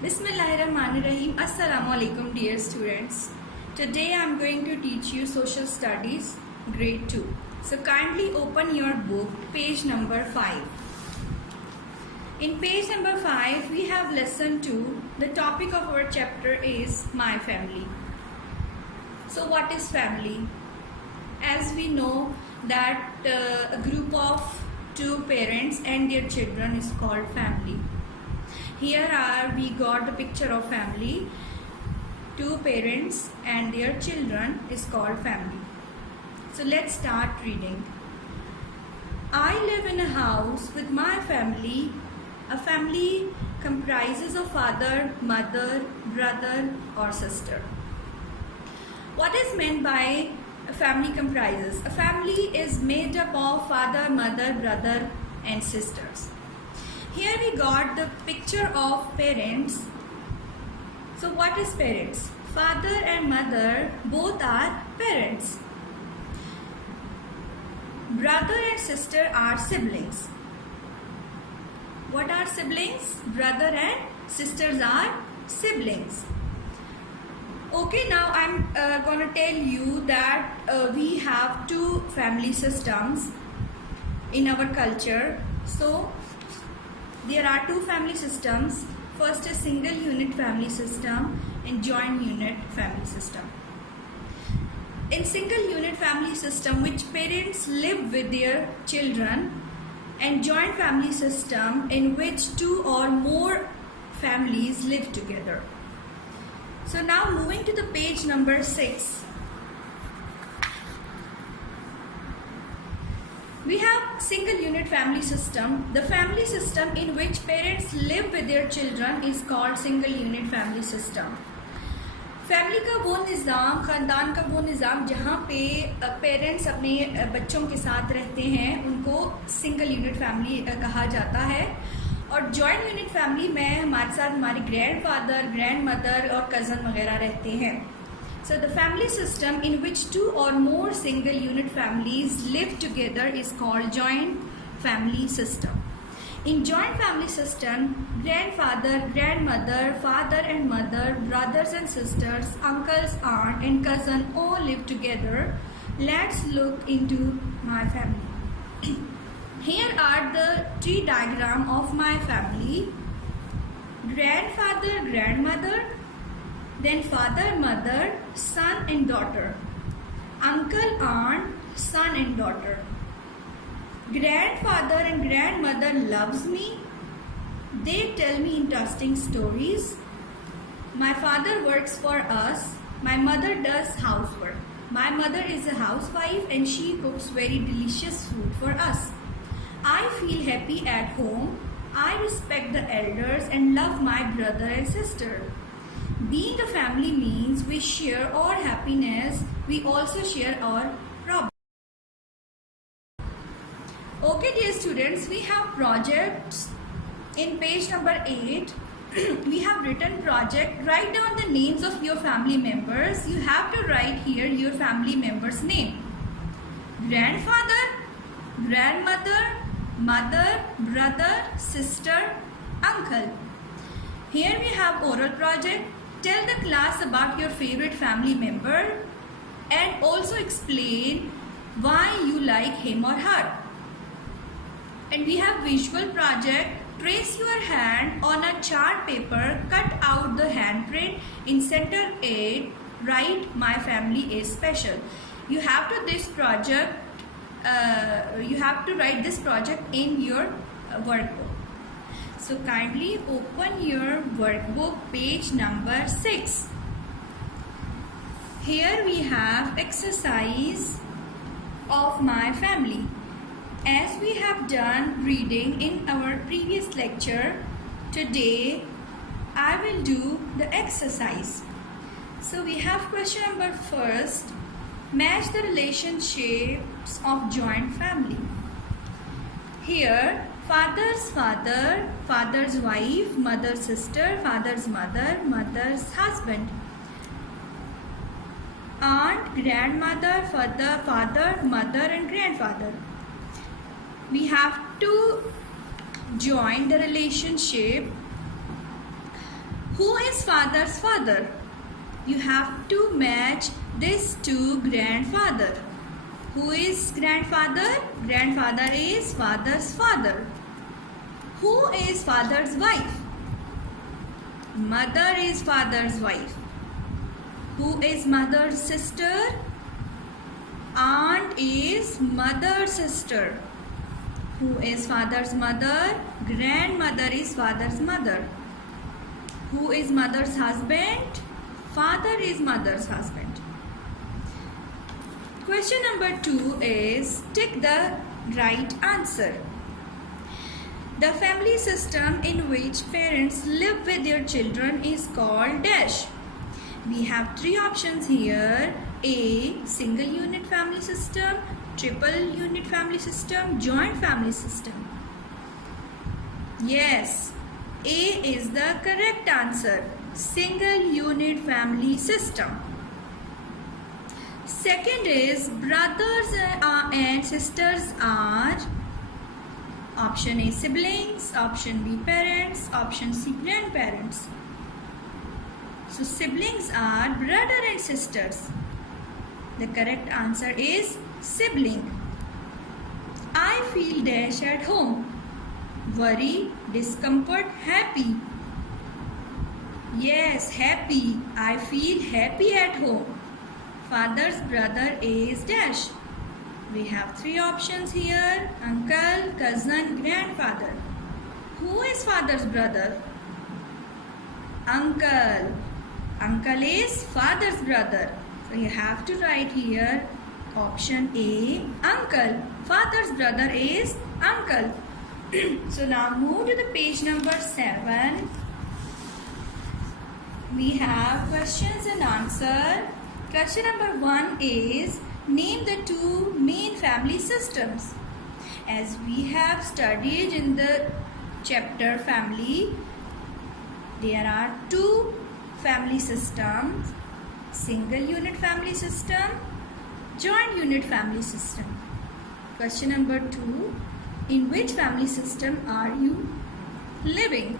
Bismillahirrahmanirrahim. Assalamu alaikum dear students. Today I am going to teach you social studies grade 2. So kindly open your book page number 5. In page number 5 we have lesson 2. The topic of our chapter is my family. So what is family? As we know that a group of two parents and their children is called family. Here we got the picture of family. Two parents and their children is called family. So let's start reading. I live in a house with my family. A family comprises of father, mother, brother or sister. What is meant by a family comprises? A family is made up of father, mother, brother and sisters. Here we got the picture of parents. So what is parents? Father and mother both are parents. Brother and sister are siblings. What are siblings? Brother and sisters are siblings. Okay, now I'm going to tell you that we have two family systems in our culture. So there are two family systems. First is single unit family system and joint unit family system. In single unit family system, which parents live with their children, and joint family system in which two or more families live together. So now moving to the page number 6. We have single unit family system. The family system in which parents live with their children is called single unit family system. Family का वो निज़ाम, ख़ानदान का वो निज़ाम जहाँ पे parents अपने बच्चों के साथ रहते हैं, उनको सिंगल यूनिट फैमिली कहा जाता है. और जॉइंट यूनिट फैमिली में हमारे साथ हमारे ग्रैंडफादर, ग्रैंडमदर और कज़न वगैरह रहते हैं. So the family system in which two or more single unit families live together is called joint family system. In joint family system, grandfather, grandmother, father and mother, brothers and sisters, uncles, aunt and cousin all live together. Let's look into my family. Here are the tree diagram of my family. Grandfather, grandmother, then father, mother, son and daughter. Uncle, aunt, son and daughter. Grandfather and grandmother loves me. They tell me interesting stories. My father works for us. My mother does housework. My mother is a housewife and she cooks very delicious food for us. I feel happy at home. I respect the elders and love my brother and sister. Being a family means we share our happiness. We also share our problems. Okay dear students, we have projects in page number 8. We have written project. Write down the names of your family members. You have to write here your family member's name. Grandfather, grandmother, mother, brother, sister, uncle. Here we have oral project. Tell the class about your favorite family member and also explain why you like him or her. And we have visual project. Trace your hand on a chart paper. Cut out the handprint. In center 8, write my family is special. You have to write this project in your workbook. So kindly open your workbook page number 6. Here we have exercise of my family. As we have done reading in our previous lecture, today I will do the exercise. So we have question number first. Match the relationships of joint family. Here, father's father, father's wife, mother's sister, father's mother, mother's husband. Aunt, grandmother, father, mother and grandfather. We have to join the relationship is father's father? You have to match this to grandfather. Who is grandfather? Grandfather is father's father. Who is father's wife? Mother is father's wife. Who is mother's sister? Aunt is mother's sister. Who is father's mother? Grandmother is father's mother. Who is mother's husband? Father is mother's husband. Question number 2 is tick the right answer. The family system in which parents live with their children is called dash. We have 3 options here. A. Single unit family system, triple unit family system, joint family system. Yes, A is the correct answer. Single unit family system. Second is brothers and sisters are option A siblings, option B parents, option C grandparents. So siblings are brother and sisters. The correct answer is sibling. I feel dash at home. Worry, discomfort, happy. Yes, happy. I feel happy at home. Father's brother is dash. We have 3 options here. Uncle, cousin, grandfather. Who is father's brother? Uncle. Uncle is father's brother. So you have to write here option A, uncle. Father's brother is uncle. So now move to the page number 7. We have questions and answer. Question number 1 is name the 2 main family systems. As we have studied in the chapter family, there are 2 family systems. Single unit family system, joint unit family system. Question number 2. In which family system are you living?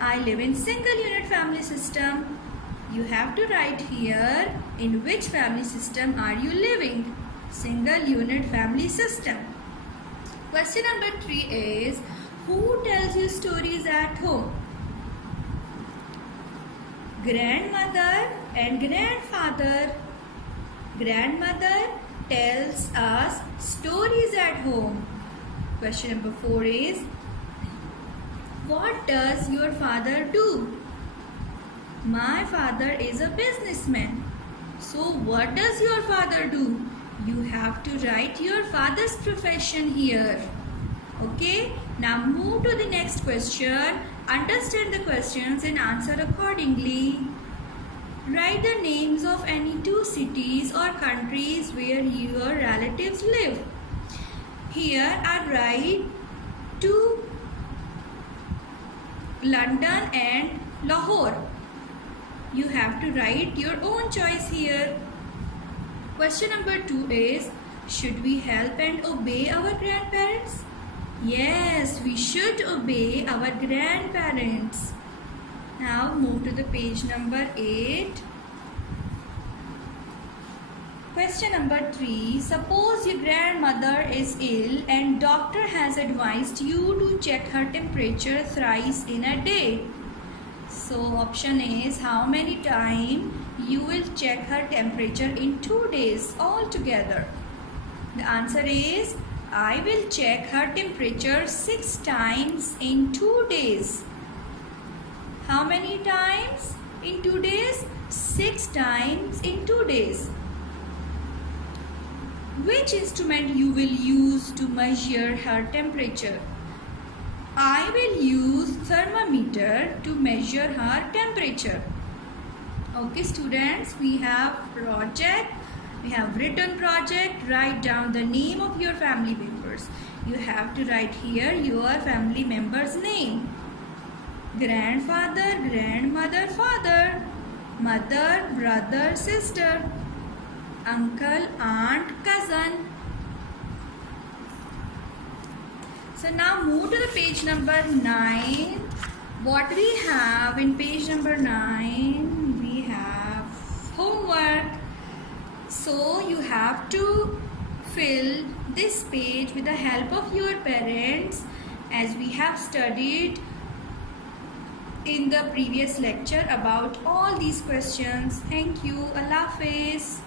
I live in single unit family system. You have to write here in which family system are you living? Single unit family system. Question number 3 is who tells you stories at home? Grandmother and grandfather. Grandmother tells us stories at home. Question number 4 is what does your father do? My father is a businessman. So what does your father do? You have to write your father's profession here. Okay, now move to the next question. Understand the questions and answer accordingly. Write the names of any 2 cities or countries where your relatives live. Here I write 2, London and Lahore. You have to write your own choice here. Question number 2 is should we help and obey our grandparents? Yes, we should obey our grandparents. Now move to the page number 8. Question number 3. Suppose your grandmother is ill and doctor has advised you to check her temperature thrice in a day. So option A is how many times you will check her temperature in 2 days altogether. The answer is I will check her temperature 6 times in 2 days. How many times in 2 days? 6 times in 2 days. Which instrument you will use to measure her temperature? I will use thermometer to measure her temperature. Okay students, we have project. We have written project. Write down the name of your family members. You have to write here your family member's name. Grandfather, grandmother, father, mother, brother, sister, uncle, aunt, cousin. So now move to the page number 9. What we have in page number 9, we have homework. So you have to fill this page with the help of your parents, as we have studied in the previous lecture about all these questions. Thank you. Allah Hafiz.